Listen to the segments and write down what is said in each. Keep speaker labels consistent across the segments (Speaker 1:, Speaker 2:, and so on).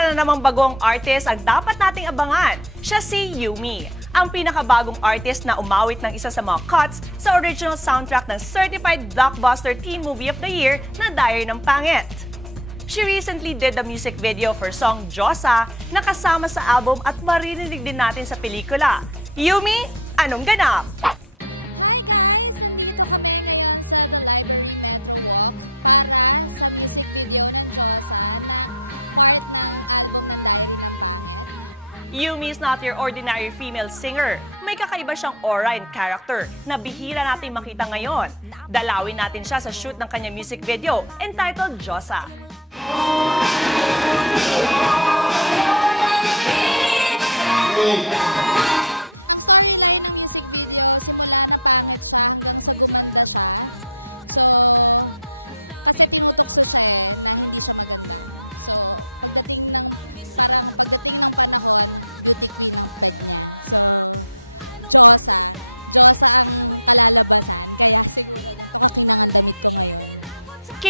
Speaker 1: na namang bagong artist ang dapat nating abangan. Siya si Yumi, ang pinakabagong artist na umawit ng isa sa mga cuts sa original soundtrack ng Certified Blockbuster Teen Movie of the Year na Diary ng Pangit. She recently did the music video for song Josa na kasama sa album at maririnig din natin sa pelikula. Yumi, anong ganap? Yumi is not your ordinary female singer. May kakaiba siyang aura and character na bihira natin makita ngayon. Dalawin natin siya sa shoot ng kanyang music video entitled Josa.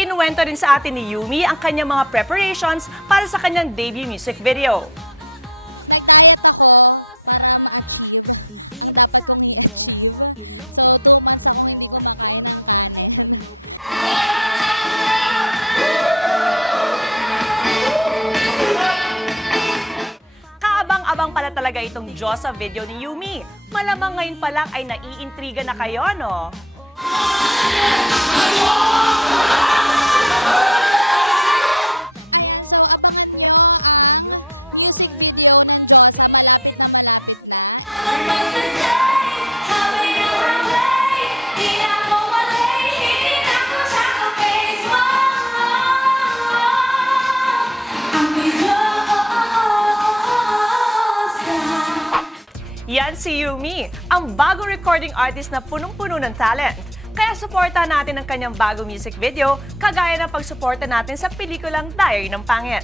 Speaker 1: Kinuwento rin sa atin ni Yumi ang kanyang mga preparations para sa kanyang debut music video. Kaabang-abang pala talaga itong Diyosa video ni Yumi. Malamang ngayon pa lang ay naiintriga na kayo, no? Yan si Yumi, ang bagong recording artist na punong-puno ng talent. Kaya suporta natin ang kanyang bagong music video, kagaya ng pagsuporta natin sa pelikulang Diary ng Pangit.